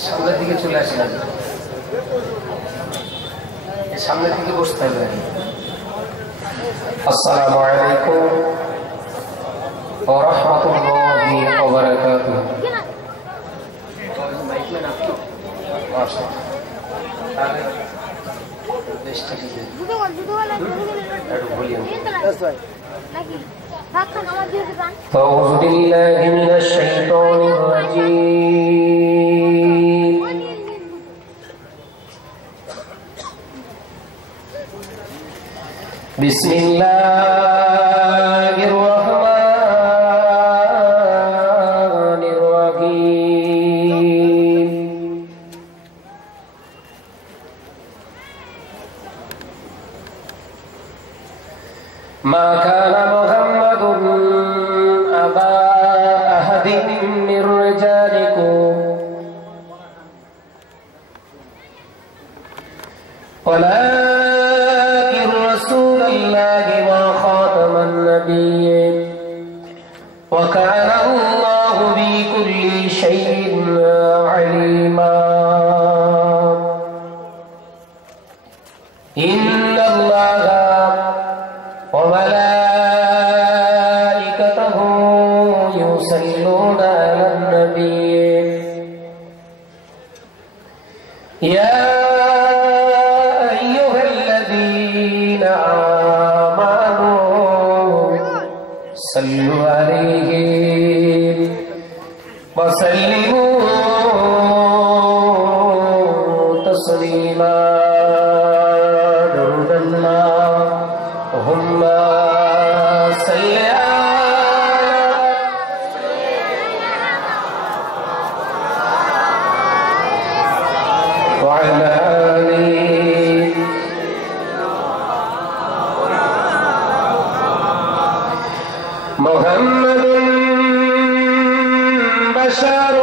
সামনের দিকে চলে আসলাম, সামনের দিকে বসতে হবে। আসসালামু আলাইকুম ওয়া রাহমাতুল্লাহি ওয়া বারাকাতুহু। أعوذ بالله من الشيطان الرجيم. بسم الله الرحمن الرحيم. ما كان محمد أبا أحد من رجالكم ولكن رسول الله وخاتم النبيين وكان الله بكل شيء عليما. إن الله وملائكته يصلون على النبي يا أيها الذين آمنوا صلوا عليه وسلموا تسليما. اللهم صل وعلى آله محمد بشر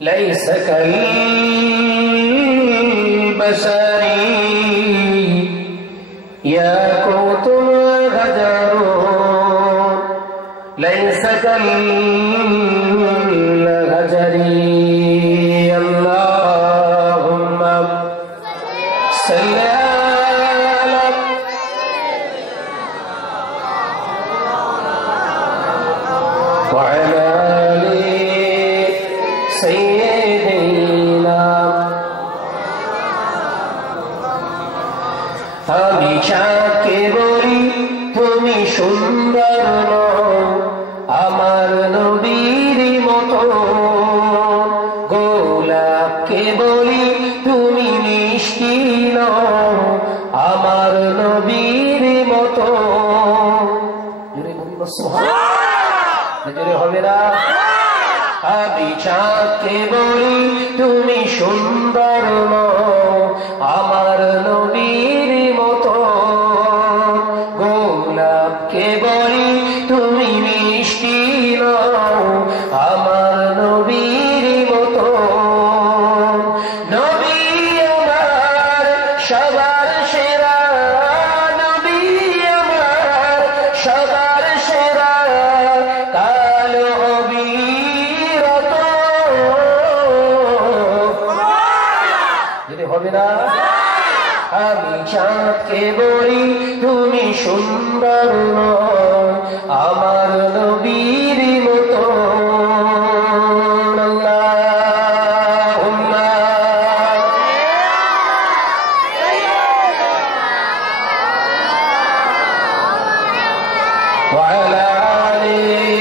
ليس كالبشر ياقوت الغجر ليس كالغجر. اللهم صل على وعلى آل سيدنا. আমি চাঁদকে বলি তুমি সুন্দর নও আমার নবীর মতো, গোলাপকে বলি তুমি মিষ্টি নও আমার নবীর মতো। জোরে বলি সুবহানাল্লাহ, জোরে হবে না? আমি চাঁদকে বলি তুমি সুন্দর নও আমার নবীর মতো, গোলাপকে বলি তুমি মিষ্টি নও আমার নবীর মতো। নবী আমার সবার সেরা, নবী আমার সবার সেরা, কালো অবিরত। যদি হবে না? আমি চাঁদকে বলি তুমি সুন্দর নও আমার নবীর মতো। আল্লাহুম্মা ওয়া আলা আলিহি।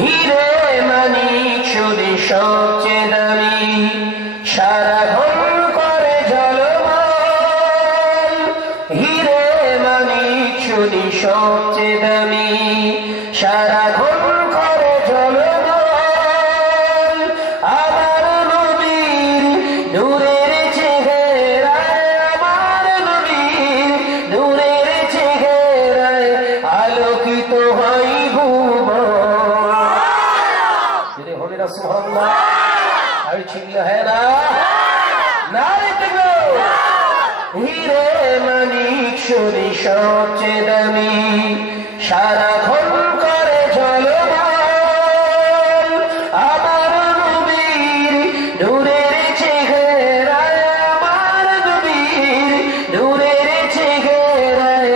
হিরে মানিক সুরে সবচেয়ে দামি, সারাক্ষণ করে ঝলমল। হিরে মানিক সুরে সবচেয়ে দামি, সারাক্ষণ করে ঝলমল। আমার নবীর নূরের চেহারায়, আমার নবীর নূরের চেহারায় আলোকিত হয় ভুবন। যদি হবে না সুবহানাল্লাহ, আমি ছিল হ্যাঁ না নারে দেখো। হিরে মানিক সুরে সবচেয়ে দামি, সারাক্ষণ করে ঝলমল আমার নবীর নূরের চেহারায়, আমার নবীর নূরের চেহারায়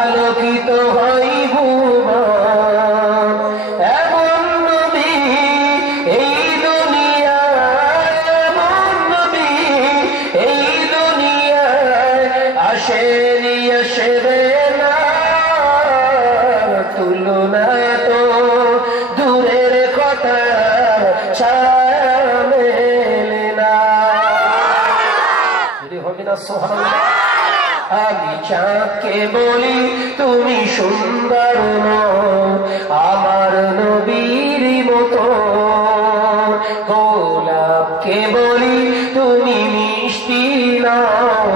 আলোকিত হয় ভুবন। এমন নবী এই দুনিয়ায়, এমন নবী এই দুনিয়ায় আসেনি, আসবে না, তুলনা তো দূরের কথা, ছায়া মেলে না। যদি হবে না সুবহানাল্লাহ। আমি চাঁদকে বলি তুমি সুন্দর নও আমার নবীর মতো, গোলাপকে বলি তুমি মিষ্টি নও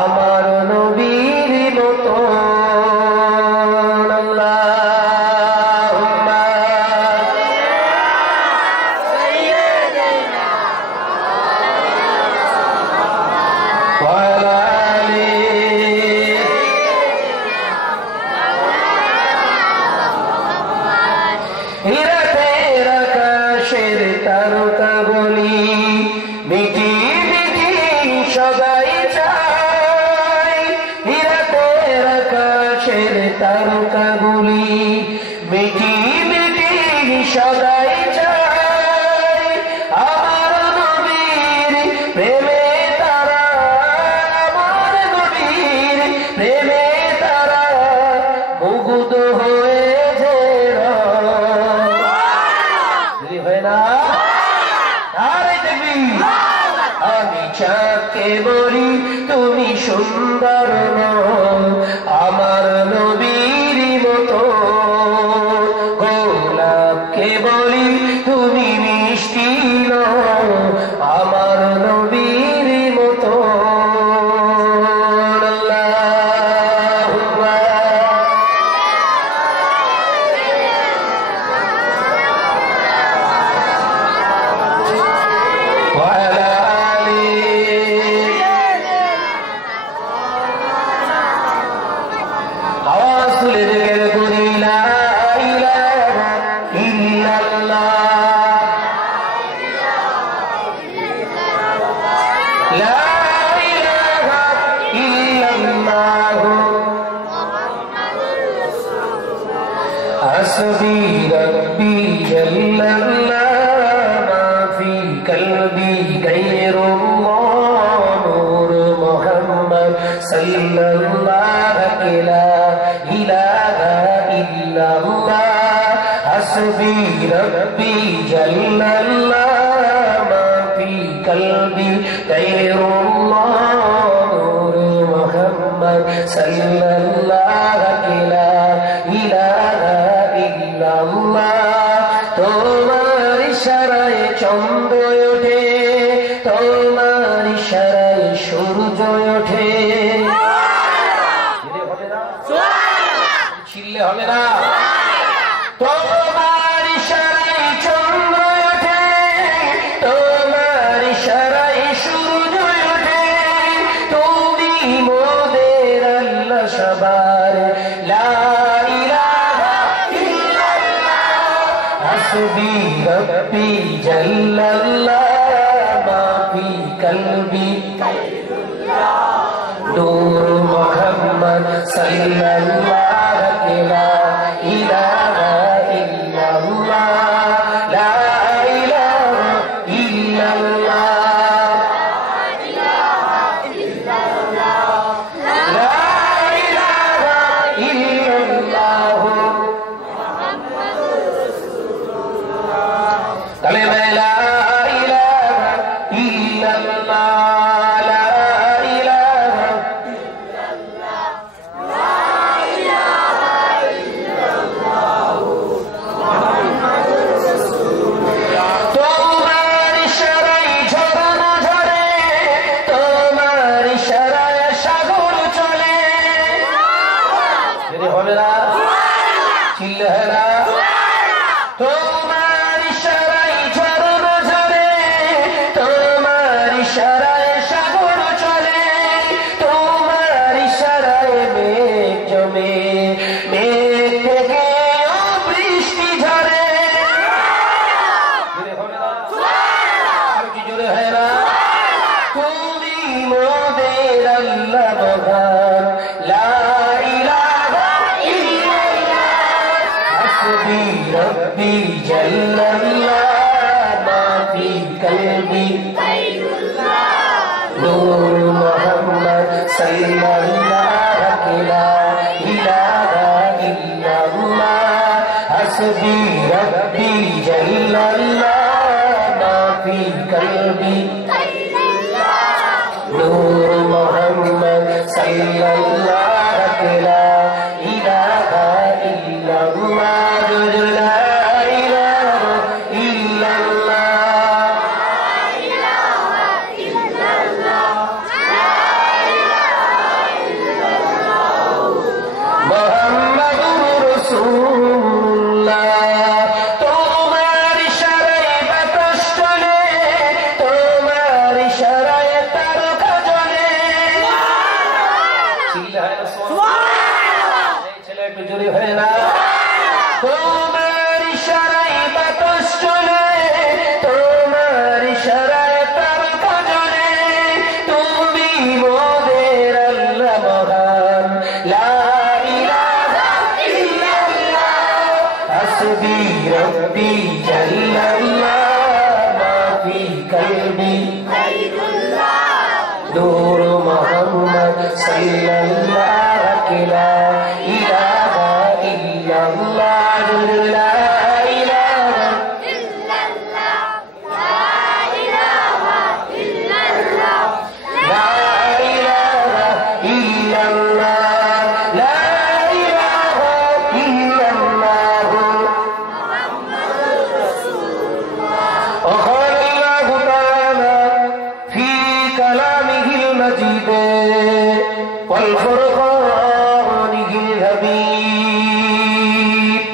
আমার নবীর মতো। আল্লাহুম্মা ওয়া আলা আলি হিরাতের আকাশের তারকা বলি মিটি মিটি সদাই চাই, হিরাতের আকাশের তারকা বলি মিটি মিটি সদাই চাই, আমার নবীর প্রেমে তারা, আমার নবীর প্রেমে তারা মুগ্ধ হয়ে হয় না। আরে দেখবি আমি চাঁদকে বলি তুমি সুন্দর নও আমার নবীর মতো, গোলাপকে বলি তুমি মিষ্টি নও আমার নবীর মতো। حسبي ربي جل الله ما في قلبي غير الله نور محمد صلى الله لا إله إلا الله حسبي ربي جل الله ما في قلبي غير الله نور محمد صلى الله لا إله إلا الله তোমার ইশারায় চন্দ্র ওঠে, তোমার ইশারায় সূর্য ওঠে, চিল্লে হবে না। তোমার ইশারায় চন্দ্র ওঠে, তোমার ইশারায় সূর্য ওঠে, তুমি মোদের আল্লাহ সবার লা ইলাহা ইল্লাল্লাহ হাসবি রব্বি জাল্লাল্লাহ মা ফি কলবি নূর মুহাম্মদ সাল্লাল্লাহু লা ইলাহা ইল্লাল্লাহ লা ইলাহা ইল্লাল্লাহ লা ইলাহা ইল্লাল্লাহ মুহাম্মাদুর রাসূলুল্লাহ। কালেমা লা ইলাহা ইল্লাল্লাহ তোমার ইশারায় ঝরনা ঝরে, তোমার ইশারায় সাগর চলে, তোমার ইশারায় মেঘ জমে, মেঘ ربي جل الله ما في قلبي نور محمد صلى الله لا إله إلا الله حسبي ربي جل الله ما في قلبي نور محمد صلى الله لا إله إلا الله لا إله إلا الله محمد رسول الله তোমার ইশারায় বাতাস চলে তোমার ইশারায় তারকা জ্বলে চিল্লায় না সুবহানাল্লাহ এই ছেলে একটু জোরে হয় না তোমার ইশারায় বাতাস চলে তোমার ইশারায় তারকা জ্বলে তুমি মোদের আল্লাহ মহান লা حسبي ربي جل الله ما في قلبي نور محمد صلى الله لا إله إلا الله لا إله إلا الله لا إله إلا الله لا إله إلا الله لا إله إلا الله وقال الله تعالى في كلامه المجيد والفرقانه الحميد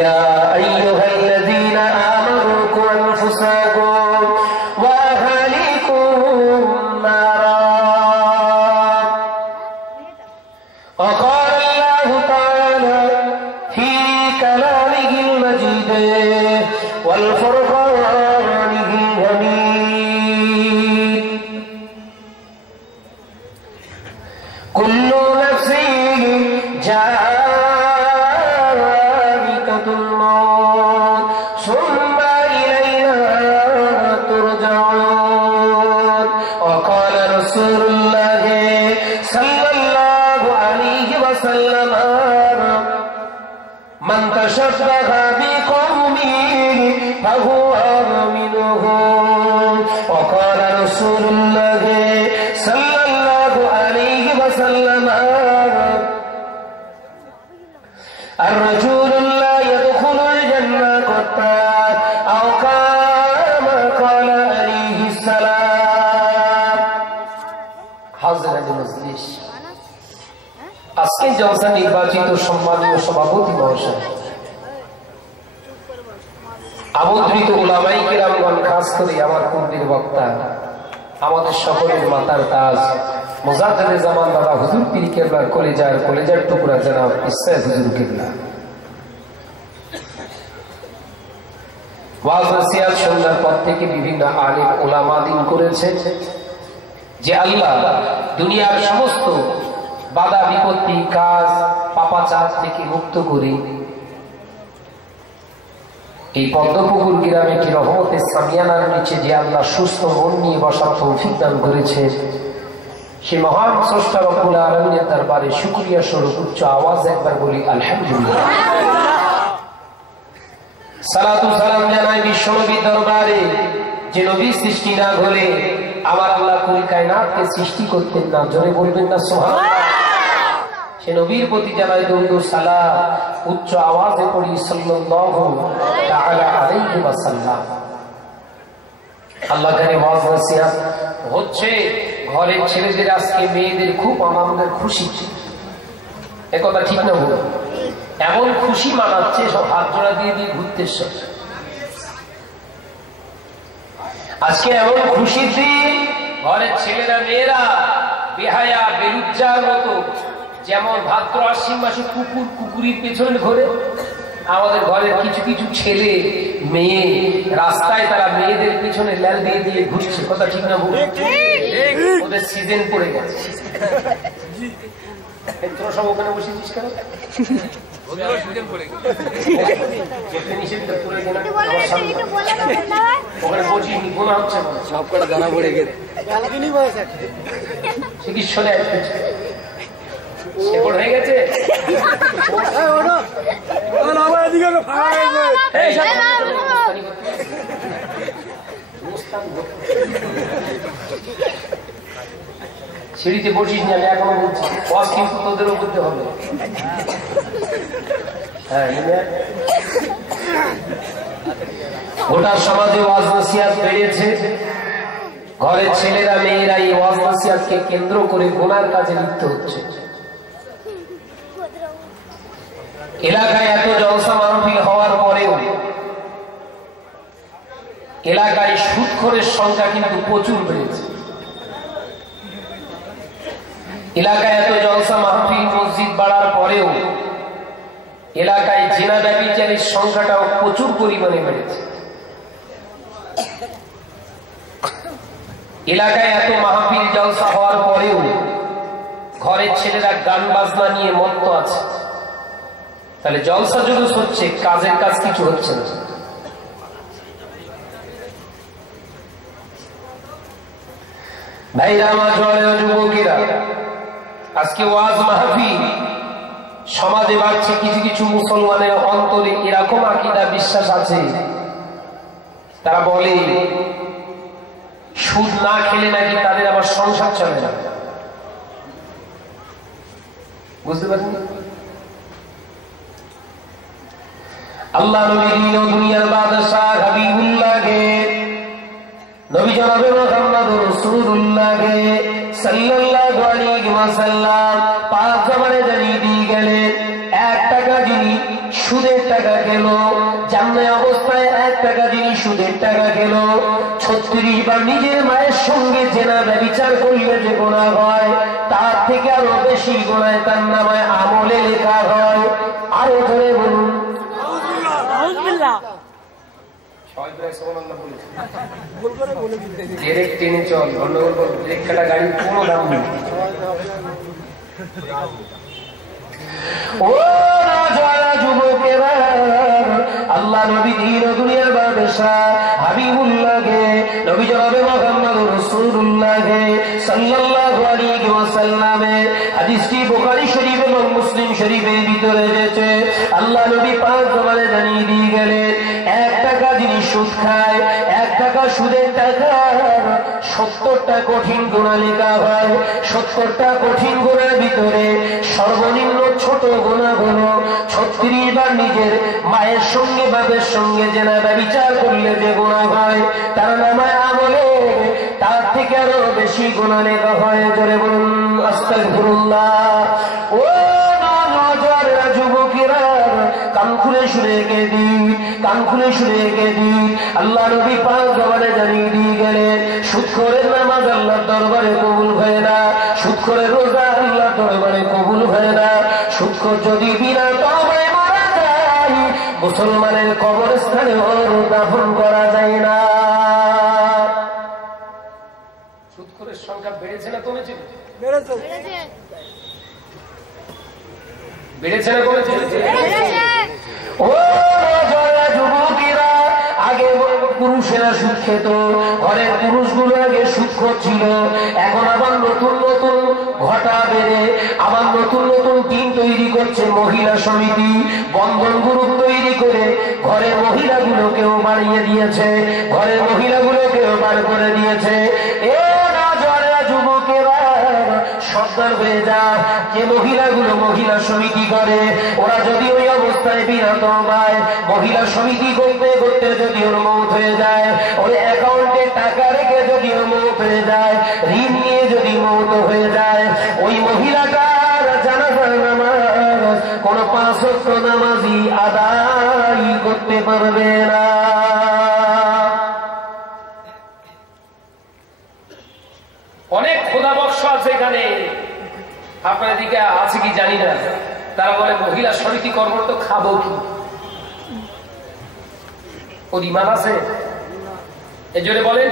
يا أيها الذين آمنوا قوا أنفسكم وأهليكم نارا وقال الله تعالى في كلامه المجيد والفرقانه الحميد كل نفس ذائقة الموت ثم إلينا ترجعون وقال رسول الله صلى الله عليه وسلم من تشبه بقومه فهو منهم وقال رسول الله صلى الله عليه وسلم الرجل لا يدخل الجنة قطات أو كما قال عليه السلام حضرة المجلس আজকে জলসা নির্বাচিত সম্মানীয় সভাপতি মহাশয় আমন্ত্রিত উলামায়ে কেরামগণ খাস করে আমার পূর্বের বক্তা আমাদের সকলের মাতার তাজ মুজাদ্দেদে জামান বাবা হুজুর পীর কেবলার কলেজার টুকরা জনাব ইসরাত হুজুর কেবলা ওয়াজ নসিহত শোনার পর থেকে বিভিন্ন আলেম উলামা দিন করেছে যে আল্লাহ দুনিয়ার সমস্ত বাধা বিপত্তি কাজ পাপাচার থেকে মুক্ত করে এই পদ্মপুকুর গ্রামে একটি রহমতের সামিয়ানার নিচে যে আল্লাহ সুস্থ মন নিয়ে বসার তৌফিক দান করেছে সে মহান স্রষ্টা রব্বুল আলামিনের দরবারে শুকরিয়া স্বরূপ উচ্চ আওয়াজে একবার বলি আলহামদুলিল্লাহ। সালাতু সালাম জানাই বিশ্বনবীর দরবারে যে নবী সৃষ্টি না হলে আমার আল্লাহ কুল কায়নাতকে সৃষ্টি করতেন না, জোরে বলবেন না সুবহানাল্লাহ। সে নবীর প্রতি জানাই দরুদ ও সালাম উচ্চ আওয়াজে পড়ি সাল্লাল্লাহু তাআলা আলাইহি ওয়াসাল্লাম। আল্লাহ কানে ওয়াজ নসিহত হচ্ছে, ঘরের ছেলেদের আজকে মেয়েদের খুব আনন্দের খুশি, একথা ঠিক না বলো? এমন খুশি মানাচ্ছে সব হাত জোড়া দিয়ে দিয়ে ঘুরতেছে। আজকে এমন খুশির দিন, ঘরের ছেলেরা মেয়েরা বেহায়া বেলুজ্জার মতো, যেমন ভাদ্র আশ্বিন মাসে কুকুরের পেছনে ঘোরে, আমাদের ঘরের কিছু কিছু ছেলে মেয়ে রাস্তায় তারা মেয়েদের পিছনে ল্যাল দিয়ে দিয়ে ঘুরছে, কথা ঠিক না বল? ওদের সিজন পড়ে গেছে। তোরা সব ওখানে বসেছিস কেন? সব কটা জানা পড়ে গেছে চিকিৎসা সে হয়ে গেছে সিঁড়িতে বসিস না, আমি এখনো বলছি বস কিন্তু তোদেরও করতে হবে। হ্যাঁ, গোটা সমাজে ওয়াজ নসিহত বেড়েছে, ঘরের ছেলেরা মেয়েরা এই ওয়াজ নসিহতকে কেন্দ্র করে গুনার কাজে লিপ্ত হচ্ছে। এলাকায় এত জলসা মাহফিল হওয়ার পরেও এলাকায় সুদখোরের সংখ্যা কিন্তু প্রচুর বেড়েছে। এলাকায় এত জলসা মাহফিল মসজিদ বাড়ার পরেও এলাকায় জেনা ব্যভিচারীর সংখ্যাটাও প্রচুর পরিমাণে বেড়েছে। এলাকায় এত মাহফিল জলসা হওয়ার পরেও ঘরের ছেলেরা গান বাজনা নিয়ে মত্ত আছে। তাহলে জলসা জুলুস হচ্ছে, কাজের কাজ কিছু হচ্ছে না। ভাইরা আমার যুবকেরা, আজকে ওয়াজ মাহফিল সমাজে বাড়ছে। কিছু কিছু মুসলমানের অন্তরে এরকম আকীদা বিশ্বাস আছে, তারা বলে সুদ না খেলে নাকি তাদের আবার সংসার চলে না। বুঝতে পারছেন? আল্লাহ নবী দিন ও দুনিয়ার বাদশাহ হাবিবুল্লাহকে, নবী জনাবে মুহাম্মদ রাসূলুল্লাহকে সাল্লাল্লাহু আলাইহি ওয়াসাল্লাম পাক জমানে জানিয়ে দিয়ে গেলেন, 1 টাকা যিনি সুদের টাকা খেল, জান্নাত অবস্থায় 1 টাকা যিনি সুদের টাকা খেল, 36 বার নিজের মায়ের সঙ্গে জেনা ব্যভিচার করলে যে গুনাহ হয়, তার থেকে আরো বেশি গুনাহ তার নামায় আমলে লেখা হয়। আরো ধরে বলুন আউযুবিল্লাহ। আল্লাহ নবী দিন ও দুনিয়ার বাদশাহ হাবিবুল্লাহকে, নবী জনাবে মুহাম্মদ রাসূলুল্লাহকে সাল্লাল্লাহু আলাইহি ওয়াসাল্লামের হাদিসটি বুখারী শরীফ এবং মুসলিম শরীফের ভিতরে রয়েছে। আল্লাহ নবী পাক জমানে জানিয়ে দিয়ে গেলেন, 1 টাকা যিনি সুদ খায়, 1 টাকা সুদের টাকার 70টা কঠিন গুনাহ লেখা হয়। 70টা কঠিন গুনাহের ভিতরে সর্বনিম্ন ছোট গুনাহ হলো 36 বার নিজের মায়ের সঙ্গে বাবার সঙ্গে জেনা ব্যভিচার করলে যে গুনাহ হয়, তার নামায় আমলে তার থেকে আরো বেশি গুনাহ লেখা হয়। জোরে বলুন আস্তাগফিরুল্লাহ। ও নওজোয়ানেরা, যুবকেরা, কান খুলে শুনে গে দিন, কান খুলে শুনে গে দিন। আল্লাহ নবী পাক জমানে জানিয়ে দিয়ে গেলেন, সুদখোরের নামাজ আল্লাহর দরবারে কবুল হয় না, সুদখোরের রোজা আল্লাহর দরবারে কবুল হয় না। সুদখোর যদি বিনা তওবায় মারা যায়, মুসলমানের কবরস্থানে ওর দাফন করা যায় না। সুদখোরের সংখ্যা বেড়েছে না কমেছে? বেড়েছে। বেড়েছে না কমেছে? ও যুবকেরা, আগে পুরুষেরা সুদ খেত, ঘরের পুরুষগুলো আগে সুদখোর ছিল। এখন আবার নতুন নতুন ঘটা বেড়ে আবার নতুন নতুন টিম তৈরি করছে মহিলা সমিতি, বন্ধন গ্রুপ তৈরি করে ঘরের মহিলাগুলোকেও বাড়িয়ে দিয়েছে, ঘরের মহিলাগুলোকেও বার করে দিয়েছে। যুবকেরা সাবধান হয়ে যা, যে মহিলাগুলো মহিলা সমিতি করে, ওরা যদি ওই অবস্থায় বিনা তওবায় মহিলা সমিতি করতে করতে যদি ওর মৌত হয়ে যায়, ওই অ্যাকাউন্টে টাকা রেখে যদি ওর মৌত হয়ে যায়, ঋণ নিয়ে যদি মৌত হয়ে যায়, ওই মহিলাটার জানাজার নামাজ কোন 5 ওয়াক্ত নামাজি আদায় করতে পারবে না। অনেক খোদা বক্স আছে এখানে, আপনার দিকে আছে কি জানি না। তারা বলে মহিলা সমিতি কর্ম তো খাবো কি, ওর ইমান আছে? এই জন্য বলেন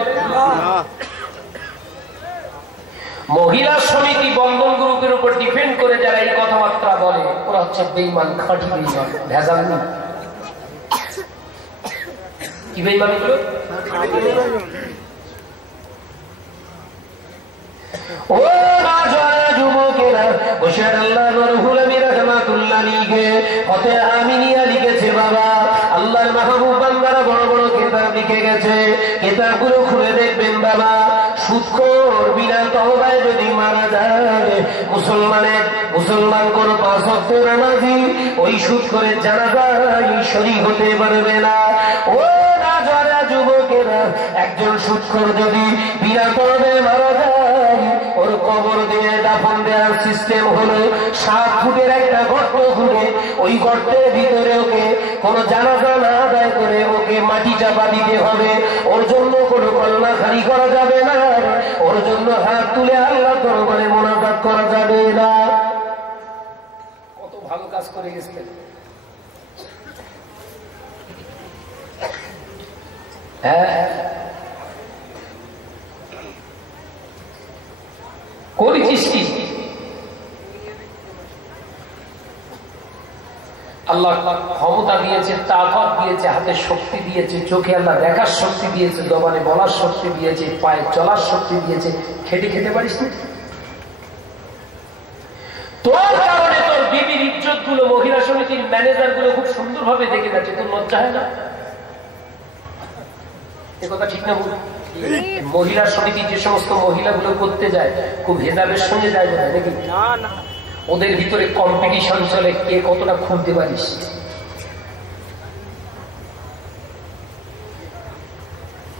মহিলা সমিতি বন্ধন গ্রুপের উপর ডিপেন্ড করে যারা এই কথাবার্তা কথাবার্তা বলে ওরা হচ্ছে বেঈমান, খাঁটি বেঈমান, ভেজাল নেই। কি বেঈমান এগুলো? ও রাজওয়ালা যুবকেরা, বশির আল্লাহ রুহুল আমিন রাহমাতুল্লাহ আলাইহি হতে আমিনিয়া লিখেছে বাবা, আল্লাহর মাহবুব বান্দারা বড় বড় কিতাব লিখে গেছে, কিতাবগুলো খুলে দেখবেন বাবা। সুদখোর বিনা তওবায় যদি মারা যায়, মুসলমান কোন 5 ওয়াক্ত নামাজি ওই সুদখোরের জানাজায় শরীক হতে পারবে না। ও রাজওয়ালা যুবকেরা, একজন সুদখোর যদি বিনা তওবায় মারা যায়, ওর কবর দিয়ে দাফন দেওয়ার সিস্টেম হলো 7 ফুটের একটা গর্ত খুঁড়ে ওই গর্তের ভিতরে ওকে কোন জানাজা না আদায় করে ওকে মাটি চাপা দিতে হবে। ওর জন্য কোনো কল্যাণকারী করা যাবে না, ওর জন্য হাত তুলে আল্লাহ দরবারে মোনাজাত করা যাবে না। কত ভালো কাজ করে গেছেন। হ্যাঁ, করেছিস কি? আল্লাহ ক্ষমতা দিয়েছে, তাকত দিয়েছে, হাতে শক্তি দিয়েছে, চোখে আল্লাহ দেখার শক্তি দিয়েছে, জবানে বলার শক্তি দিয়েছে, পায়ে চলার শক্তি দিয়েছে। খেটে খেতে পারিস না? তোর কারণে তোর বিবির ইজ্জত গুলো মহিলা সমিতির ম্যানেজার গুলো খুব সুন্দর ভাবে দেখে যাচ্ছে, তোর লজ্জা হয় না? এ কথা ঠিক না? মহিলা সমিতি যে সমস্ত মহিলাগুলো করতে যায় খুব হেজাবের সঙ্গে যায় না নাকি? না, ওদের ভিতরে কম্পিটিশন চলে, কে কতটা খুঁজতে পারিস।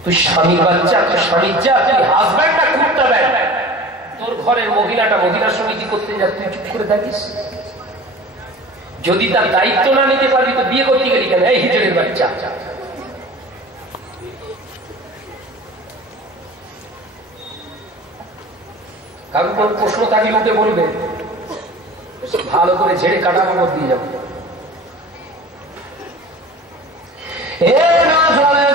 তুই স্বামীর বাচ্চা, তুই স্বামীর যা, তুই হাজব্যান্ডটা খুঁজতে দেয়, তোর ঘরের মহিলাটা মহিলা সমিতি করতে যা, তুই চুপ করে থাকিস। যদি তার দায়িত্ব না নিতে পারবি তো বিয়ে করতে গেলি কেন? এই হিজড়ের বাচ্চা। কারণ কোন প্রশ্ন থাকলে উঠে বলবে, ভালো করে ঝেড়ে কাটা কাপড় দিয়ে যাবো।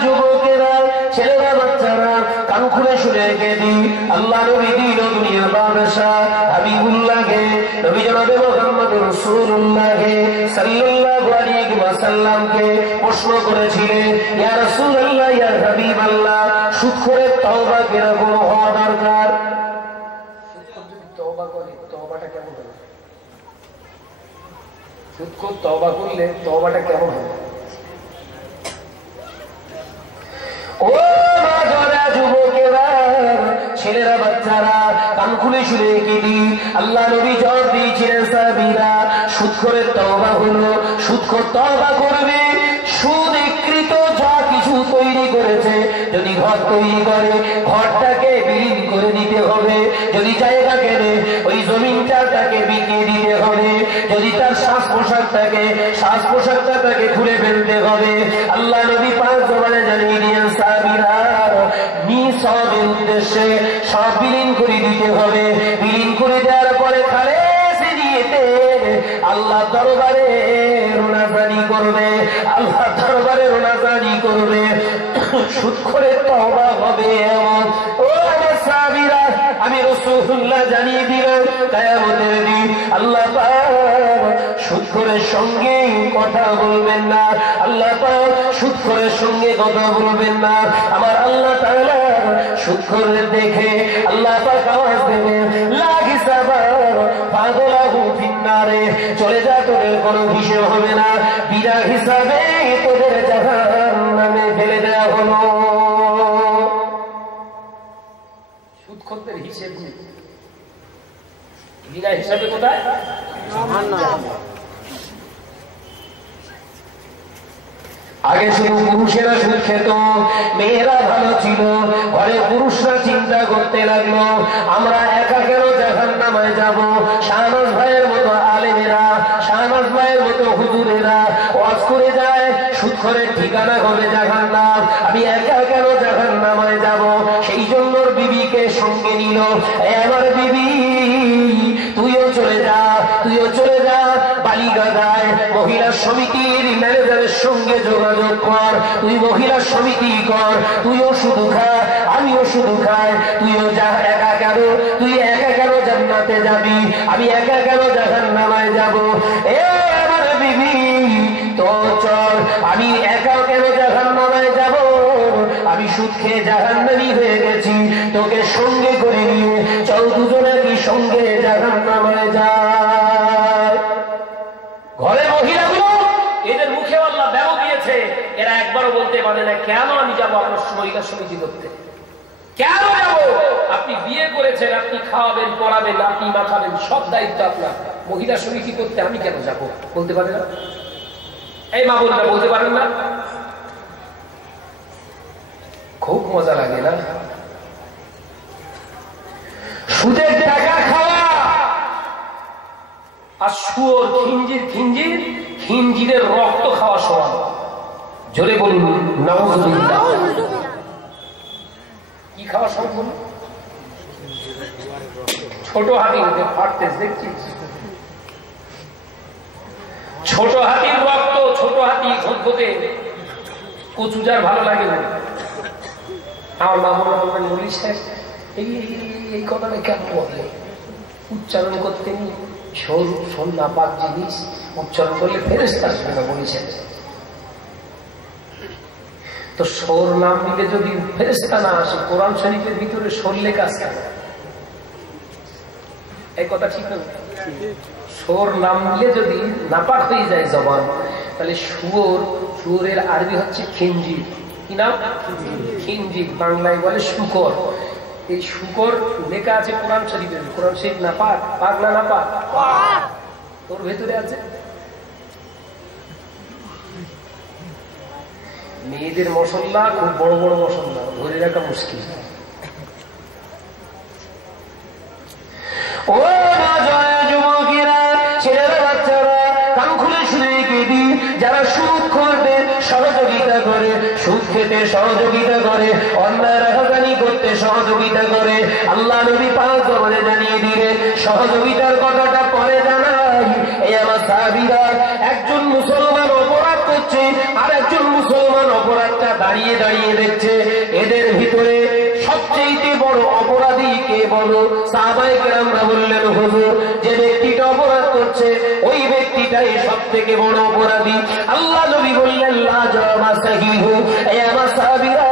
যুবকেরা, ছেলেরা, বাচ্চারা, কান খুলে শুনে রেখে দি, আল্লাহ নবী দিল দুনিয়ার বাদশাহ হাবিবুল্লাহকে, নবী জনাবে মুহাম্মদ রাসূলুল্লাহকে সাল্লাল্লাহু আলাইহি ওয়াসাল্লামকে প্রশ্ন করেছিলেন, ইয়া রাসূলুল্লাহ, ইয়া হাবিবাল্লাহ, সুদখোরের তওবা কিরকম হওয়া দরকার? সুদখোর তওবা করলে তওবাটা কেমন হবে? ও রাজওয়ালা যুবকেরা, ছেলেরা, বাচ্চারা, কান খুলে শুনে কি দি, আল্লাহ নবী জবাব দিয়েছিলেন, সাহাবীরা, সুদখোরের তওবা হলো, সুদখোর তওবা করবে সুদীকৃত যা কিছু তৈরি করেছে। যদি ঘর তৈরি করে ঘরটাকে বিলীন করে দিতে হবে, যদি জায়গা কেনে ওই জমিনটা তাকে বিকিয়ে দিতে হবে, যদি তার শ্বাস পোশাকটা তাকে খুলে ফেলতে হবে। আল্লাহ নবী পাঁচ জবানে জানিয়ে দিয়েন, সাহাবীরা, নিঃসবের উদ্দেশ্যে সব বিলীন করে দিতে হবে। বিলীন করে দেওয়ার পরে খালেস নিয়েতে আল্লাহ দরবারে রোনাজানি করবে, আল্লাহ দরবারে রোনাজানি করবে, সুদখোরের তওবা হবে এমন। ও আমার সাহাবীরা, আমি রাসূলুল্লাহ জানিয়ে দিলাম, কিয়ামতের দিন আল্লাহ পাক সুদখোরের সঙ্গে কথা বলবেন না, আল্লাহ পাক সুদখোরের সঙ্গে কথা বলবেন না। আমার আল্লাহ তাআলা সুদখোরের দেখে আল্লাহ পাক আওয়াজ দেবেন, লা হিসাবা ফাদলাহু ফিন্নারে, চলে যা, তোদের কোনো হিসাব হবে না, বিনা হিসাবে তোদের জাহান্নামে ফেলে দেওয়া হলো। সুদখোরদের হিসেব নেই, বিনা হিসাবে কোথায়? আগে শুধু পুরুষেরা সুদ খেত, মেয়েরা ভালো ছিল, ঘরে পুরুষরা চিন্তা করতে লাগলো, আমরা একা কেন জাহান্নামে যাব? শাহনাজ ভাইয়ের মতো আলেমেরা, শাহনাজ ভাইয়ের মতো হুজুরেরা ওয়াজ করে যায়, সুদখোরের ঠিকানা হবে জাহান্নাম, আমি একা কেন জাহান্নামে যাব? সেই জন্য বিবিকে সঙ্গে নিল, আমার বিবি তুইও চলে যা, তুইও চলে যা বালিগাদায় মহিলা সমিতির ম্যানেজারের সঙ্গে যোগাযোগ কর, তুই মহিলা সমিতি কর, তুইও শুধু খা আমিও শুধু খাই, তুইও যা একা কেন, তুই একা কেন জান্নাতে যাবি, আমি একা কেন জাহান্নামায় যাব। এ আমার বিবি তো চল, আমি একা কেন জাহান্নামায় যাব, আমি সুদ খেয়ে জাহান্নামী হয়ে গেছি, তোকে সঙ্গে করে নিয়ে চল দুজনে কি সঙ্গে জাহান্নামায় যায়। ঘরে মহিলাগুলো এদের মুখে আল্লাহ ব্যাগ দিয়েছে, এরা একবারও বলতে পারে না কেন আমি যাবো আপনার মহিলা সমিতি করতে, কেন যাবো? আপনি বিয়ে করেছেন, আপনি খাওয়াবেন পড়াবেন, আপনি মাখাবেন, সব দায়িত্ব আপনার, মহিলা সমিতি করতে আমি কেন যাবো বলতে পারে না? এই মা বোনরা বলতে পারেন না? খুব মজা লাগে না? সুদের টাকা খাওয়া আর শুয়োর খিঞ্জিরের রক্ত খাওয়া সমান। জোরে বলুন নাউযুবিল্লাহ। কি খাওয়া সমান? ছোট হাতি ফাটতেস দেখছিস, ছোট হাতির রক্ত, ছোট হাতি ঘটঘটে কচু যার ভালো লাগে না। আমার মামুন বলবেন বলিস এই কথাটা কেন বলে, উচ্চারণ করতে নি শোন নাপাক জিনিস উচ্চারণ করলে ফেরেশতা আসবে না বলেছেন। তো সোর নাম নিলে যদি ফেরেশতা না আসে, কোরআন শরীফের ভিতরে সোর লেখা আছে, এই কথা ঠিক না? সোর নাম নিলে যদি নাপাক হয়ে যায় জবান, তাহলে শুয়োরের আরবি হচ্ছে খিঞ্জির। কি নাম? খিঞ্জির, বাংলায় বলে শুকর। এই শুকর লেখা আছে কোরআন শরীফের। কোরআন শরীফ নাপাক, পাক না নাপাক? তোর ভেতরে আছে। মেয়েদের মশলা খুব বড় বড় মশলা, ধরে রাখা মুশকিল। ও না জয় যুবকেরা, ছেলেরা, বাচ্চারা, কান খুলে শুনে রেখে দিন, যারা সুদ করবে সহযোগিতা করে, সুদ খেতে সহযোগিতা করে, অন্যায় রাহাজানি করতে সহযোগিতা করে, আল্লাহ নবী পাক জবানে জানিয়ে দিলেন সহযোগিতার কথাটা পরে জানাই। এই আমার সাহাবীরা, একজন মুসলমান অপরাধ করছে আর একজন মুসলমান অপরাধটা দাঁড়িয়ে দাঁড়িয়ে দেখছে, এদের ভিতরে সবচেয়ে বড় অপরাধী কে বলো? সাহাবায়ে কেরামরা বললেন হুজুর, যে ব্যক্তিটা অপরাধ করছে ওই ব্যক্তিটাই সব থেকে বড় অপরাধী। আল্লাহ নবী বললেন লা জামা সাহিহু, এই আমার সাহাবীরা,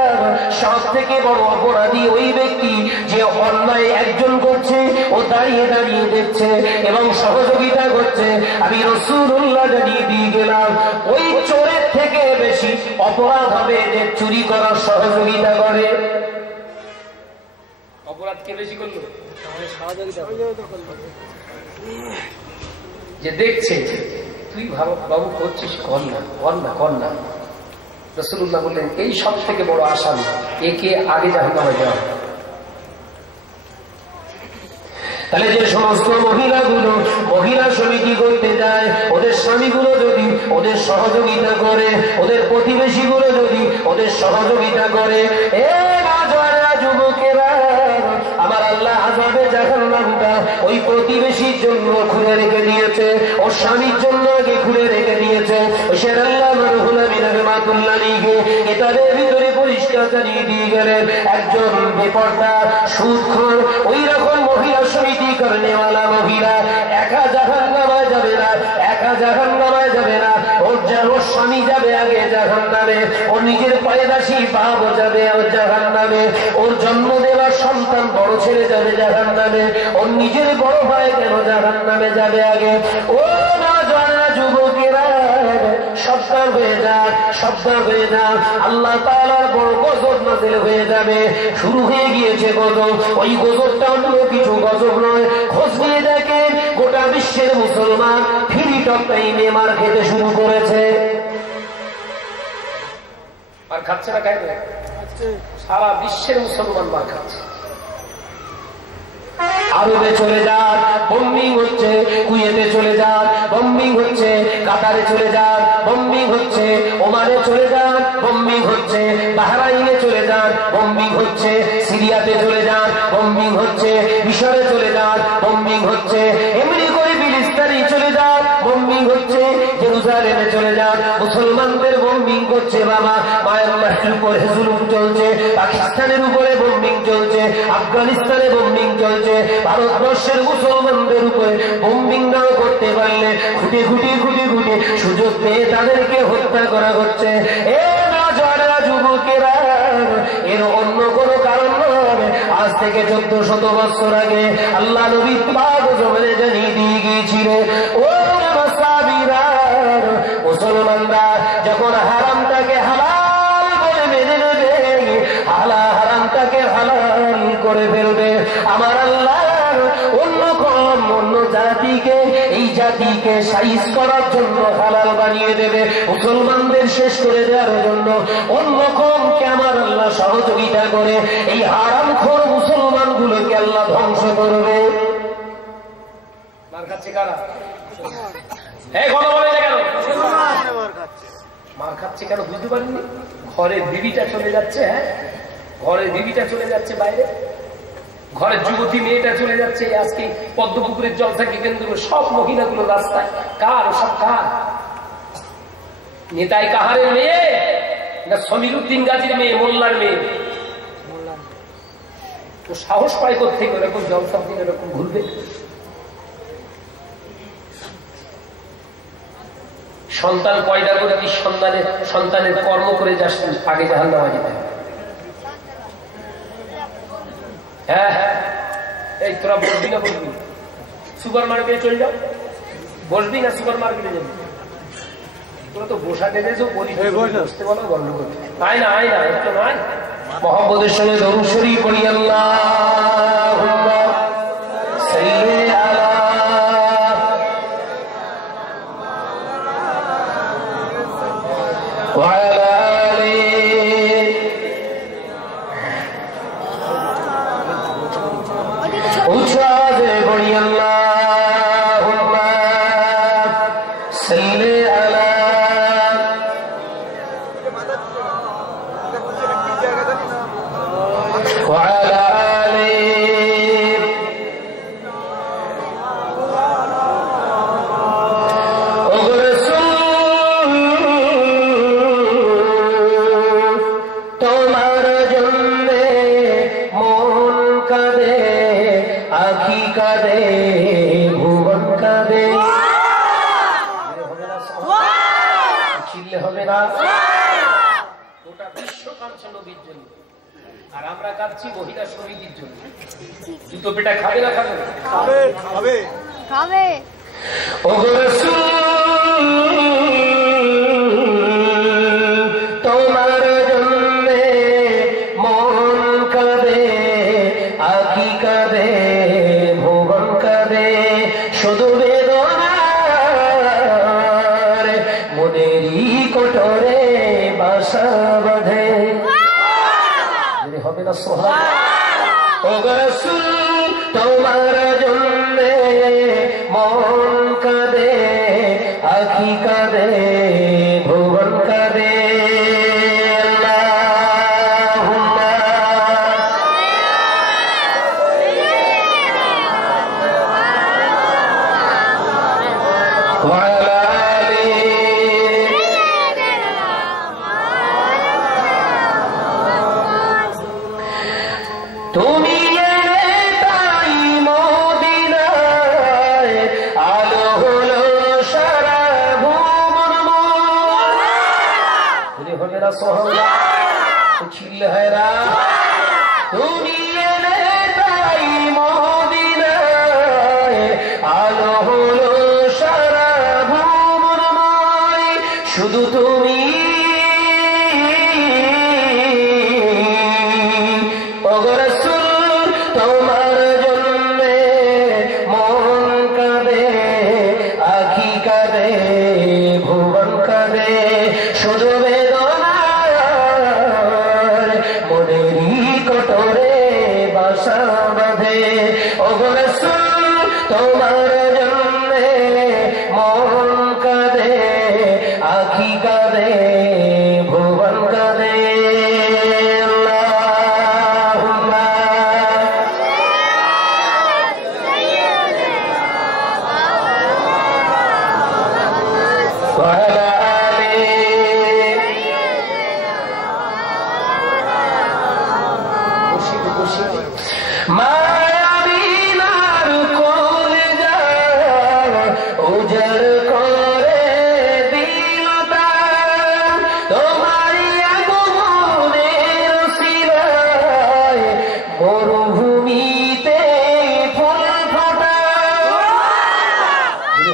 সব থেকে বড় অপরাধী ওই ব্যক্তি যে অন্যায় একজন করছে, ও দাঁড়িয়ে দাঁড়িয়ে দেখছে এবং সহযোগিতা করছে। আমি রাসূলুল্লাহ জানিয়ে দিয়ে গেলাম, ওই চোরের থেকে বেশি অপরাধ হবে যে চুরি করার সহযোগিতা করে। অপরাধ কে বেশি করলো? যে দেখছে তুই বাবু করছিস, কর না। রাসূলুল্লাহ বললেন এই সব থেকে বড় আসামি, একে আগে জাহান্নামে যাও। তাহলে যে সমস্ত মহিলাগুলো মহিলা সমিতি করতে যায়, ওদের স্বামীগুলো যদি ওদের সহযোগিতা করে, ওদের প্রতিবেশীগুলো যদি ওদের সহযোগিতা করে, যুবকেরা, আমার আল্লাহ আযাবে জাহান্নামটা ওই প্রতিবেশীর জন্য খুলে রেখে দিয়েছে, ওর স্বামীর জন্য আগে খুলে রেখে দিয়েছে। শের আল্লাহ মারহুম আমিন রহমাতুল্লাহ আলাইহি কিতাবের ভিতরে পরিষ্কার জানিয়ে দিয়ে গেলেন, একজন বেপরদা সুদখোর ওই রকম মহিলা সমিতি করেনেওয়ালা মহিলা একা জাহান্নামে যাবে না, ওর স্বামী যাবে আগে জাহান্নামে, ওর নিজের পয়দাসী বাপ যাবে জাহান্নামে, ওর জন্ম দেওয়া সন্তান বড় ছেলে যাবে জাহান্নামে, ওর নিজের বড় ভাই কেন জাহান্নামে যাবে আগে। ও না জানা যুবকেরা, সাবধান হয়ে যান, আল্লাহ তাআলার বড় গজব নাযিল হয়ে যাবে। শুরু হয়ে গিয়েছে গজব, ওই গজবটা অন্য কিছু গজব নয়। খোঁজ নিয়ে দেখেন গোটা বিশ্বের মুসলমান ফ্রি টক টাইমে মার খেতে শুরু করেছে। আর খাচ্ছে না, খায় না, সারা বিশ্বের মুসলমান মার খাচ্ছে। আরবে চলে যান, বম্বিং হচ্ছে, কুয়েতে চলে যান, বম্বিং হচ্ছে, কাতারে চলে যান, বম্বিং হচ্ছে, ওমানে চলে যান, বম্বিং হচ্ছে, বাহরাইনে চলে যান, বম্বিং হচ্ছে, সিরিয়াতে চলে যান, বম্বিং হচ্ছে, মিশরে চলে যান, বম্বিং হচ্ছে, এমনি করে ফিলিস্তিনে চলে যান, বোম্বিং হচ্ছে, জেরুজালেমে চলে যান, মুসলমানদের বোম্বিং করছে বাবা। মায়ানমারের উপরে জুলুম চলছে, পাকিস্তানের উপরে বোম্বিং চলছে, আফগানিস্তানে বোম্বিং চলছে, ভারতবর্ষের মুসলমানদের উপরে বোম্বিং নাও করতে পারলে খুঁটি খুঁটি খুঁটি খুঁটি সুযোগ পেয়ে তাদেরকে হত্যা করা হচ্ছে। যুবকেরা, এর অন্য কোনো কারণ নয়। আজ থেকে 1400 বছর আগে আল্লাহ নবী পাক জমিনে জানিয়ে দিয়ে গিয়েছিলেন, ও সাহাবীরা, মুসলমানরা যখন হারামটাকে হালাল বলে মেনে নেবে, হারামটাকে হালাল করে ফেলবে, আমার আল্লাহ অন্য জাতিকে, এই জাতিকে সাইজ করার জন্য হালাল বানিয়ে দেবে, মুসলমানদের শেষ করে দেওয়ার জন্য অন্য কমকে আমার আল্লাহ সহযোগিতা করে এই হারামখোর মুসলমানগুলোকে আল্লাহ ধ্বংস করবে। মার খাচ্ছে কারা? কথা বলে না কেন? মার খাচ্ছে কেন বুঝতে পারিনি? ঘরের বিবিটা চলে যাচ্ছে, ঘরের বিবিটা চলে যাচ্ছে বাইরে, ঘরের যুবতী মেয়েটা চলে যাচ্ছে। আজকে পদ্মপুকুরের জলসাকে কেন্দ্র করে সব মহিলাগুলো রাস্তায়, কার সব কার? নেতাই কাহারের মেয়ে না সমীরুদ্দিন গাজীর মেয়ে, মোল্লার মেয়ে? তো সাহস পায় কোথেকে এরকম জলসা দিন এরকম ঘুরবে? সন্তান কয়টা করে কি সন্তানের কর্ম করে যাস আগে জাহান্নামে যেতে হবে। হ্যাঁ, এই তোরা বসবি না বসবি? সুপার মার্কেটে চলে যাও, বসবি না সুপার মার্কেটে যাবি? তোরা তো বসাতে গেছো, বসতে বলো গল্প করতে। আয় না একটু নয়, মোহাম্মদের সঙ্গে দরুদ শরীফ পড়ি। আল্লাহুম্মা সাল্লি আলা ওয়া আলা আলি। উচ্চাজে পড়ি আল্লাহুম্মা সাল্লি আলা وعلى آله أغرسل তোমার জন্যে মন কাঁদে, আখি কাঁদে, ভুবন কাঁদে। চিল্লে হবে না? গোটা বিশ্ব কাঁদছে নবীর জন্য, আর আমরা কাঁদছি মহিলা সমিতির জন্য। জুতো পেটা খাবে না? খাবে খাবে খাবে। ওগো রাসূল তোমার জন্যে মন কাঁদে, আখি কাঁদে, ভুবন কাঁদে, শুধু বেদনার মোদেরই কোটরে বাসা বাঁধে। হবে না সোহাগ? ওগো রাসূল তোমার জন্যে মন কাঁদে, আখি কাঁদে, ভুবন কাঁদে। আল্লাহুম্মা ওয়া আলা আলি। তুমি তাই মদিনায় আলো হলো সারা ভুবন। হবে না সোহাগ? ছিল্লে হয় না? তুমি তাই মদিনায় আলো হলো সারা ভুবন। শুধু তুমি ওগো রাসূল তোমার জন্যে মন কাঁদে, আখি কাঁদে, ভুবন কাঁদে, শুধু বেদনার মোদেরই কোটরে বাসা বাঁধে। ওগো রাসূল তোমার জন্যে মন কাঁদে, আখি কাঁদে, وعلى آله মায়াবিনার কোলে যায় উজাড় করে দিল তার তোমারই আগমনের শিলায় মরুভূমিতে ফুল ফোটায়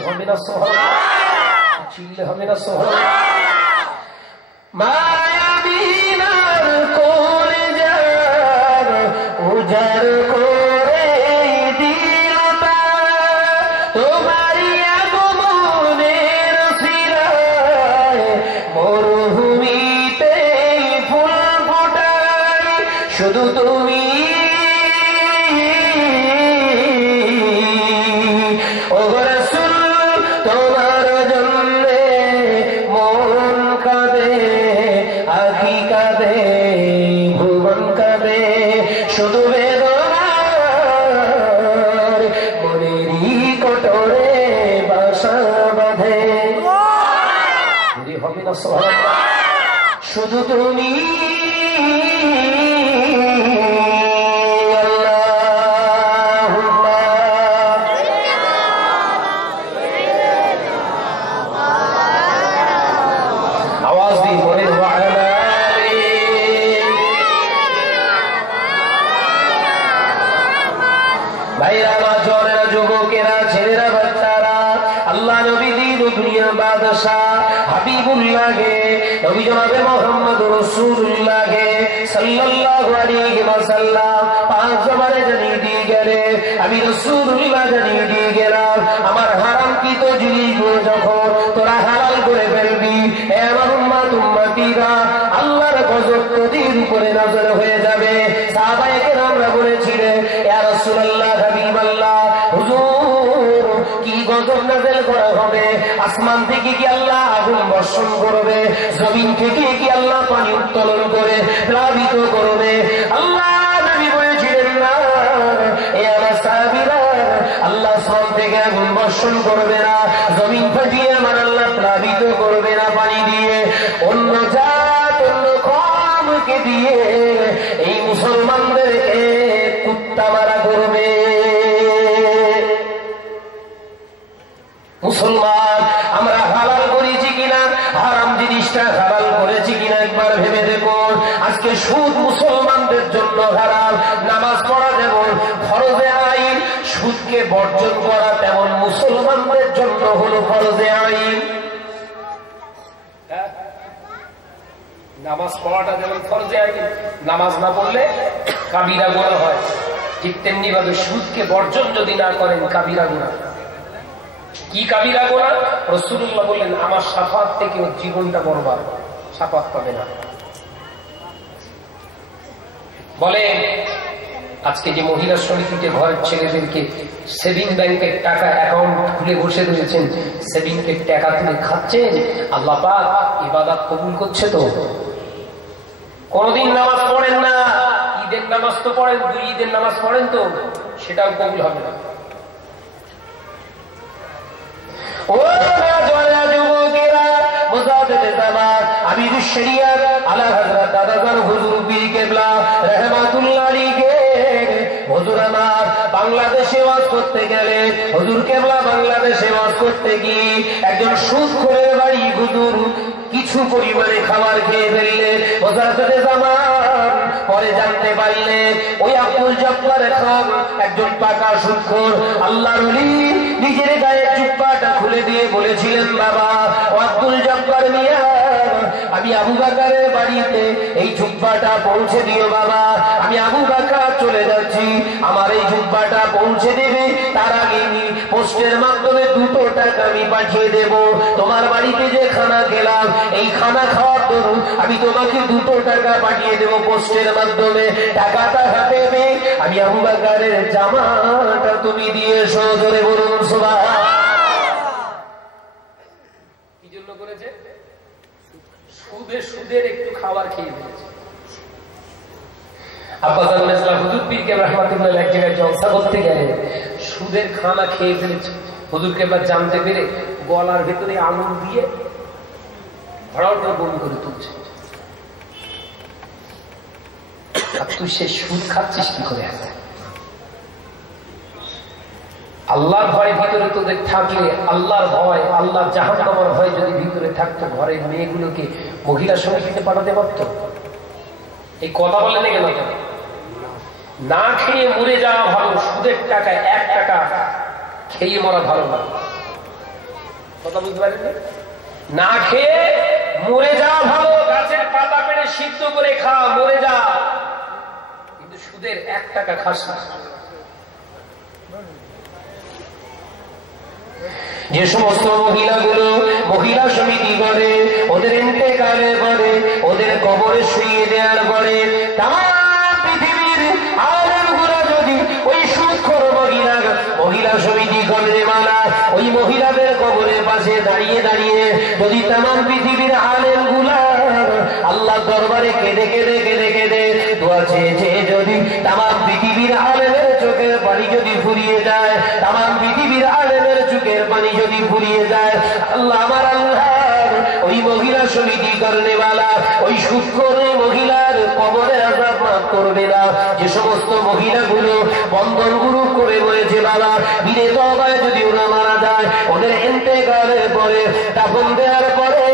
হবে না সোহর চিল্লে হবে না সোহর মায়াবিনার কোলে যায় উজাড় করে দিল তোমারই আগমনের শিলায় মরুভূমিতে ফুল ফোটায় শুধু তুমি ও রাসূল তোমার জন্যে মন কাঁদে আখি কাঁদে ভুবন কাঁদে শুধু বেদনার মনেরই কোটরে বাসা বাঁধে হবে না সুবহানাল্লাহ শুধু তুমি आवाज दी बोले ভাইরা জনেরা যুবকেরা ছেলেরা বাচ্চারা আল্লাহ নবী দিন দুনিয়া বাদশাহ হাবিবুল্লাহকে নবী জনাবে মুহাম্মদ রাসূলুল্লাহকে সাল্লাল্লাহু আলাইহি ওয়াসাল্লাম পাঁচ জবানে জানিয়ে দিয়ে গেলে আমি রাসূলুল্লাহ জানিয়ে দিয়ে গেলাম আমার হারামকৃত জিনিসগুলো যখন তোরা হালাল করে ফেলবি হে আমার উম্মতিরা আল্লাহর গজব তোদের উপরে নাযিল হয়ে যাবে সাহাবায়ে কেরামরা বলেছিলেন ইয়া রাসূলুল্লাহ হাবিবাল্লাহ হুজুর কি গজব নাযিল করা হবে আসমান থেকে কি আল্লাহ আগুন বর্ষণ করবে জমিন থেকে কি আল্লাহ পানি উত্তোলন করে প্লাবিত করবে আল্লাহ নবী বলেছিলেন না এ আমার সাহাবীরা আল্লাহ আসমান থেকে আগুন বর্ষণ করবে না জমিন ফাটিয়ে আমার আল্লাহ প্লাবিত করবে না পানি দিয়ে অন্য জাত অন্য কওমকে দিয়ে এই মুসলমানদেরকে কুত্তা মারা করবে মুসলমান আমরা হালাল করেছি কিনা হারাম জিনিসটা হালাল করেছি কিনা একবার ভেবে দেখুন আজকে সুদ মুসলমানদের জন্য হারাম নামাজ পড়া যেমন ফরজে আইন সুদকে বর্জন করা তেমন মুসলমানদের জন্য হলো ফরজে আইন নামাজ পড়াটা যেমন ফরজে আইন নামাজ না পড়লে কাবিরা গুনাহ হয় ঠিক তেমনি ভাবে সুদকে বর্জন যদি না করেন কাবিরা গুনাহ কি কাবিরা গুনাহ রাসূলুল্লাহ বললেন আমার শাফাত থেকে জীবনটা বরবাদ শাফাত পাবে না বলেন আজকে যে মহিলা সমিতিতে ঘরের ছেলেদেরকে সেভিং ব্যাংকের টাকা অ্যাকাউন্ট খুলে বসে রয়েছেন সেভিং এর টাকা তুলে খাচ্ছেন আল্লাহ পাক ইবাদত কবুল করছে তো কোনদিন নামাজ পড়েন না ঈদের নামাজ তো পড়েন দুই ঈদের নামাজ পড়েন তো সেটাও কবুল হবে না ও জওয়ান যুবকেরা মুজাদ্দিদ জামাত আমিরুশ শরিয়াত আলা হযরত দাদাজান হুজুর পীর কেবলা রাহমাতুল্লাহ আলাইহি হুজুর আমার বাংলাদেশে ওয়াজ করতে গেলে হুজুর কেবলা বাংলাদেশে ওয়াজ করতে গিয়ে একজন সুদখোরের বাড়ি হুজুর কিছু পরিমাণে খাবার খেয়ে ফেললেন মুজাদ্দিদ জামাত পরে জানতে পারলেন ওই আব্দুল জব্বার খান একজন পাকা সুদখোর আল্লাহর ওলি নিজের গায়ে জুব্বাটা খুলে দিয়ে বলেছিলেন বাবা ও আব্দুল জব্বার মিয়া আমি আবু বকরের বাড়িতে এই জুব্বাটা পৌঁছে দিও বাবা আমি আবু বকর চলে যাচ্ছি আমার এই জুব্বাটা পৌঁছে দেবে তার আগে আমি পোস্টের মাধ্যমে 2 টাকা আমি পাঠিয়ে দেব তোমার বাড়িতে যে খানা খেলাম এই খানা খাওয়ার দরুন আমি তোমাকে 2 টাকা পাঠিয়ে দেব পোস্টের মাধ্যমে টাকাটা হাতে পেয়ে আমি আবু বকরের জামাটা তুমি দিয়ে এসো জোরে বলুন সুবহানাল্লাহ কি জন্য করেছে সুদের একটু খাবার খেয়ে ফেলেছে আব্বাজান মেজলা হুজুর পীর কেবলা রাহমাতুল্লাহ এক জায়গায় জলসা করতে গেলেন সুদের খানা খেয়ে ফেলেছে হুজুর কেবলা জানতে পেরে গলার ভেতরে আঙুল দিয়ে ভরাও করে বমি করে তুলছে, আর তুই সে সুদ খাচ্ছিস কি করে? আল্লাহর ভয় ভিতরে তোদের থাকলে, আল্লাহর ভয়, আল্লাহর জাহান্নামের ভয় যদি ভিতরে থাকতো, ঘরের মেয়েগুলোকে মহিলা সমিতিতে পাঠাতে পারত? এই কথা বলে না কেন? না খেয়ে মরে যাওয়া ভালো, সুদের টাকায় 1 টাকা খেয়ে মরা ভালো না। কথা বুঝতে পারেন? না খেয়ে মরে যাওয়া ভালো, গাছের পাতা পেড়ে সিদ্ধ করে খা, মরে যা, কিন্তু সুদের 1 টাকা খাস না। যে সমস্ত মহিলাগুলো মহিলা সমিতি করে, ওদের ইন্তেকালে করে, ওদের কবরে শুইয়ে দেওয়ার পরে তামাম পৃথিবীর আলেমগুলো যদি ওই সুদখোর মহিলা সমিতি করে মানা, ওই মহিলাদের কবরের পাশে দাঁড়িয়ে দাঁড়িয়ে যদি তামাম পৃথিবীর আলেমগুলা আল্লাহ দরবারে কেঁদে কেঁদে কেঁদে কেঁদে দোয়া চেয়েছে, যদি তামাম পৃথিবীর আলেমের চোখের পানি যদি ফুরিয়ে যায়, তামাম পৃথিবীর আলেমের চোখের পানি যদি ফুরিয়ে যায়, আল্লাহ আমার আল্লাহ ওই মহিলা সমিতি করেনেওয়ালা ওই সুদখোর মহিলার কবরে আযাব মাফ করবে না। যে সমস্ত মহিলাগুলো বন্ধন গ্রুপ করে রয়েছে বাবা, বিনে তওবায় যদি ওরা মারা যায়, ওদের ইন্তেকালের পরে দাফন দেওয়ার পরে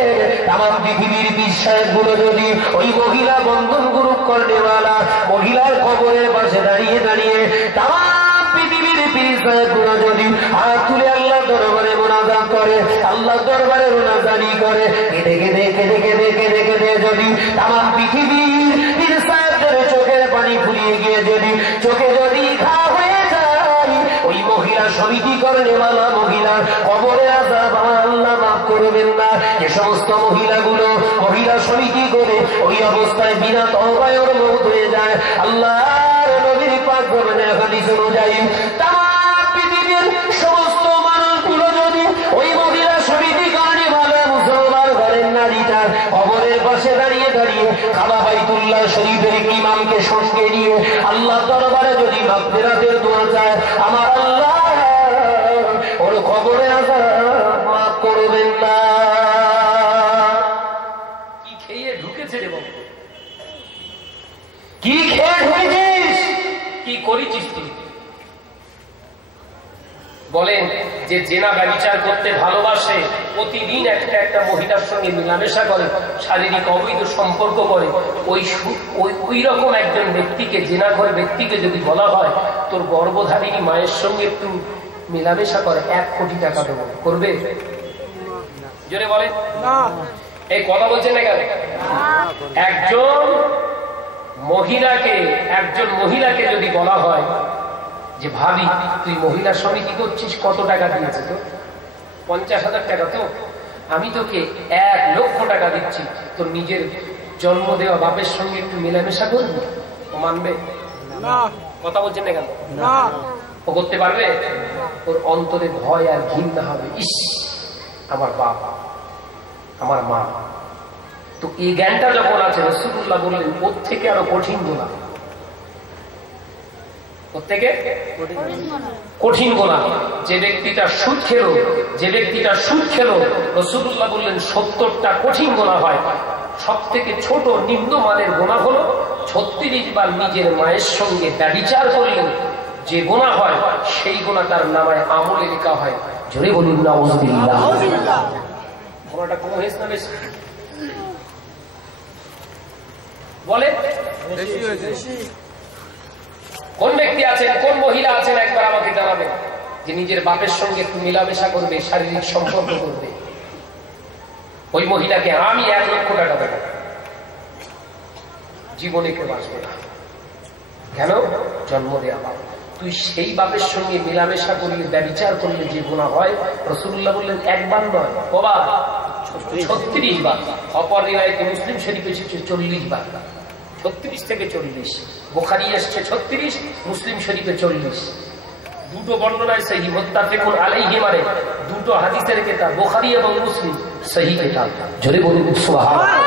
তামাম পৃথিবীর পীর সাহেবগুলো যদি ওই মহিলা বন্ধন গ্রুপ করেনেওয়ালা মহিলার কবরের পাশে দাঁড়িয়ে দাঁড়িয়ে তামাম পৃথিবীর পীর সাহেবগুলো যদি হাত তুলে আল্লাহ দরবারে মোনাজাত করে, আল্লাহ দরবারে মোনাজারি করে, কেঁদে কেঁদে কেঁদে কেঁদে কেঁদে কেঁদে যদি তামাম পৃথিবীর পীর সাহেবদের চোখের পানি ফুরিয়ে গিয়ে যদি চোখে যদি ঘা হয়ে যায়, ওই মহিলা সমিতি করেনেওয়ালা মহিলার কবরে আযাব আল্লাহ মাফ করবেন না। যে সমস্ত মহিলাগুলো মহিলা সমিতি করে ওই অবস্থায় বিনা তওবায় ওর মওত হয়ে যায়, আল্লাহর নবীর পাক বলেন হাদিস অনুযায়ী তামাম পৃথিবীর সমস্ত মানুষগুলো যদি ওই মহিলা সমিতি করেনেওয়ালা মুসলমান ঘরের নারীটার কবরের পাশে দাঁড়িয়ে দাঁড়িয়ে কাবা বাইতুল্লাহ শরীফের ইমামকে সঙ্গে নিয়ে আল্লাহ দরবারে যদি মাগফিরাতের দোয়া চায়, আমার আল্লাহ ওর কবরে আযাব মাফ করবেন না। কি খেয়ে ঢুকেছে রে বাবা? কি খেয়ে ঢুকেছিস? কি করেছিস তুই? বলেন যে জেনা ব্যভিচার করতে ভালোবাসে, প্রতিদিন একটা একটা মহিলার সঙ্গে মেলামেশা করে, শারীরিক অবৈধ সম্পর্ক করে, ওই রকম একজন ব্যক্তিকে, জেনা করে ব্যক্তিকে যদি বলা হয় তোর গর্ভধারিণী মায়ের সঙ্গে একটু মেলামেশা করে 1 কোটি টাকা দেবো, করবে? জোরে বলে না। এই কথা বলছে না কেন? একজন মহিলাকে যদি বলা হয় যে ভাবি তুই মহিলা সমিতি করছিস, কত টাকা দিয়েছে? তো 50,000 টাকা। তো আমি তোকে 1 লক্ষ টাকা দিচ্ছি, তোর নিজের জন্ম দেওয়া বাপের সঙ্গে একটু মেলামেশা করবি, ও মানবে না? কথা বলছেন না কেন? ও করতে পারবে? ওর অন্তরে ভয় আর ঘৃণা হবে, ইস আমার বাপ, আমার মা। তো এই জ্ঞানটা যখন আছে, রাসূলুল্লাহ বললেন ওর থেকে আরো কঠিন গোনা, প্রত্যেকে কঠিন গোনা। যে ব্যক্তিটা সুদ খেলো, রাসূলুল্লাহ বললেন 70টা কঠিন গোনা হয়। সব থেকে ছোট নিম্নমানের গোনা হলো 36 বার নিজের মায়ের সঙ্গে ব্যভিচার করলেন যে গোনা হয়, সেই গোনা তার নামায় আমলে লেখা হয়। জোরে বলুন নাউযুবিল্লাহ। গোনাটা কম হয়েছে না বেশি? বলে বেশি। কোন ব্যক্তি আছেন, কোন মহিলা আছেন, একবার আমাকে জানাবেন যে নিজের বাপের সঙ্গে একটু মেলামেশা করবে, শারীরিক সম্পর্ক করবে? ওই মহিলাকে আমি 1 লক্ষ টাকা দেব, জীবনে কেউ আসবে না। কেন? জন্ম দেওয়া বাপ। তুই সেই বাপের সঙ্গে মেলামেশা করিয়ে ব্যভিচার করলে যে গুনাহ হয়, রাসূলুল্লাহ বললেন 1 বার নয়, কবার? 36 বার। অপর রিওয়ায়াতে মুসলিম শরীফে এসেছে 40 বার। 36 থেকে 40। বুখারী এসেছে 36, মুসলিম শরীফে 40। দুটো বর্ণনায় সহিহ, মুত্তাফিকুন আলাইহি, মানে দুটো হাদিসের কিতাব বুখারী এবং মুসলিম, সহিহ কিতাব। জোরে বলুন সুবহানাল্লাহ।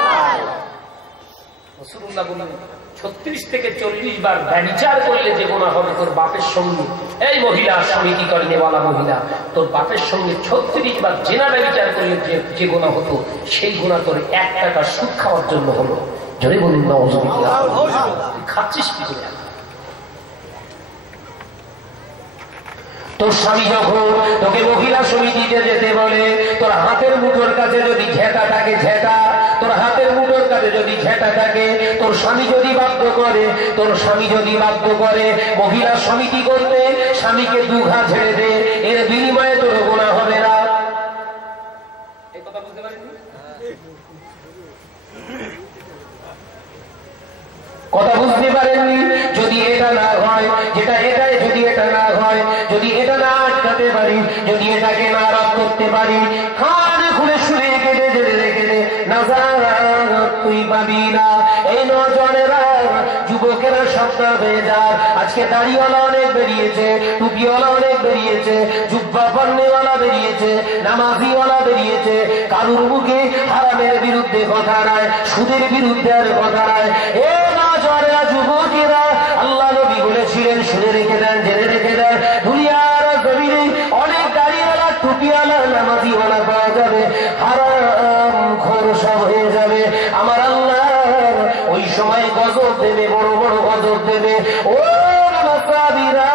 রাসূলুল্লাহ বলেন 36 থেকে 40 বার ব্যভিচার করলে যে গুনাহ হবে, তোর বাপের সঙ্গে এই মহিলা সমিতি করে নেওয়ালা মহিলা, তোর বাপের সঙ্গে 36 বার জেনারে বিচার করলে যে গুনাহ হতো সেই গুনাহ তোর 1 টাকা সুদ খাওয়ার জন্য হলো। জোরে বলুন নাউজুবিল্লাহ। খাচ্ছিস কি করে? তোর স্বামী যখন তোকে মহিলা সমিতিতে যেতে বলে, তোর হাতের মুঠোর কাছে যদি ঝেঁটা থাকে, ঝেঁটা তোর হাতের মুঠোর কাছে যদি ঝেঁটা থাকে, তোর স্বামী যদি বাধ্য করে, তোর স্বামী যদি বাধ্য করে মহিলা সমিতি করতে, স্বামীকে 2 ঘা ঝেড়ে দে, এর বিনিময়ে তোর গুনাহ হবে না। এই কথা বুঝতে পারেননি? কথা বুঝতে পারেননি? যদি এটা না হয়, যেটা এটাই যদি এটা না হয়, যদি এটা না আটকাতে পারি, যদি এটাকে না রদ করতে পারি, কানে খুলে শুনে কেটে জেলে রেখে দে, নাজার তুই পাবি না। এই নজনেরা যুবকেরা সাবধান হয়ে যায়। আজকে দাড়িওয়ালা অনেক বেরিয়েছে, টুপিওয়ালা অনেক বেরিয়েছে, জুব্বা পন্নেওয়ালা বেরিয়েছে, নামাজিওয়ালা বেরিয়েছে, কারুর মুখে হারামের বিরুদ্ধে কথা নাই, সুদের বিরুদ্ধে আর কথা নাই। এ নজনেরা যুবকেরা, আল্লাহ নবী বলেছিলেন শুনে রেখে দেন, জেনে রেখে দেন, দুনিয়ার জমিনে অনেক দাড়িওয়ালা টুপিওয়ালা নামাজিওয়ালা পাওয়া যাবে, হারাম খোর সব হয়ে যাবে। আমার আল্লাহ ওই সময় গজব দেবে, বড় বড় গজব দেবে। ও সাহাবীরা,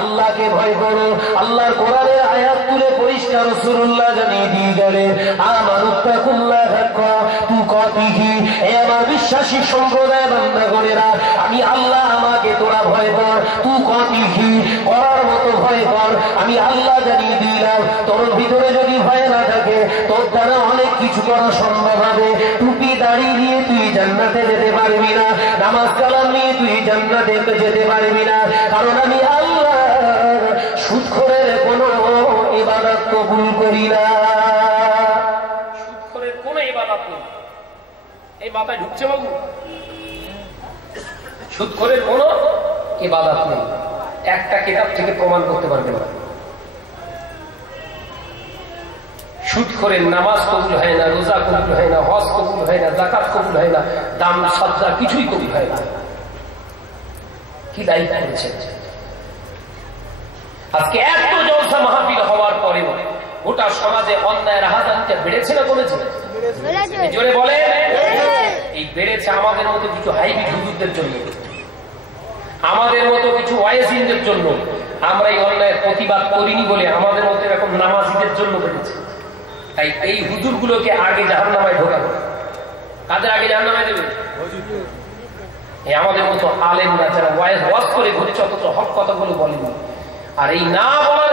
আল্লাহকে ভয় করো। আল্লাহর কোরআনের আয়াত তুলে পরিষ্কার রাসূলুল্লাহ জানিয়ে দিয়ে গেলেন, আমানুত্তাকুল্লাহ হাক্কা তুকাতিহি। এ আমার বিশ্বাসী সম্প্রদায় বান্দাগণেরা, আমি আল্লাহ, আমাকে তোরা ভয় কর, তুকাতিহি করার মতো ভয় কর। আমি আল্লাহ জানিয়ে দিলাম, তোর ভিতরে যদি ভয় না থাকে, তোর দ্বারা অনেক কিছু করা সম্ভব হবে। টুপি দাড়ি নিয়ে তুই জান্নাতে যেতে পারবি না, নামাজ কালাম নিয়ে তুই জান্নাতে যেতে পারবি না, কারণ আমি আল্লাহ সুদখোরের কোনো ইবাদত কবুল করি না। সুদখোরের কোনো ইবাদত নেই, এই মাথায় ঢুকছে বাবু? সুদখোরের কোনো ইবাদত নেই, একটা কিতাব থেকে প্রমাণ করতে পারবে না। সুদখোরের নামাজ কবুল হয় না, রোজা কবুল হয় না, হজ কবুল হয় না, যাকাত কবুল হয় না, দান সাদকা কিছুই কবুল হয় না। কি দায়িত্ব করেছে? আজকে এত জলসা মাহফিল হওয়ার পরেও গোটা সমাজে অন্যায়ের হাজারিটা বেড়েছে না কমেছে? জোরে বলে। এই বেড়েছে আমাদের মতো কিছু হাইব্রিড হুজুরদের জন্য, আমাদের মতো কিছু ওয়াইজিনদের জন্য। আমরা এই অন্যায়ের প্রতিবাদ করিনি বলে আমাদের মতো এরকম নামাজিদের জন্য বেড়েছে। তাই এই হুজুরগুলোকে আগে জাহান্নামায় ঢোকাবো। কাদের আগে জাহান্নামায় দেবে? এই আমাদের মতো আলেমরা যারা ওয়াজ করে ঘুরেছে, অথচ হক কথাগুলো বলেনি। আর এই না বলার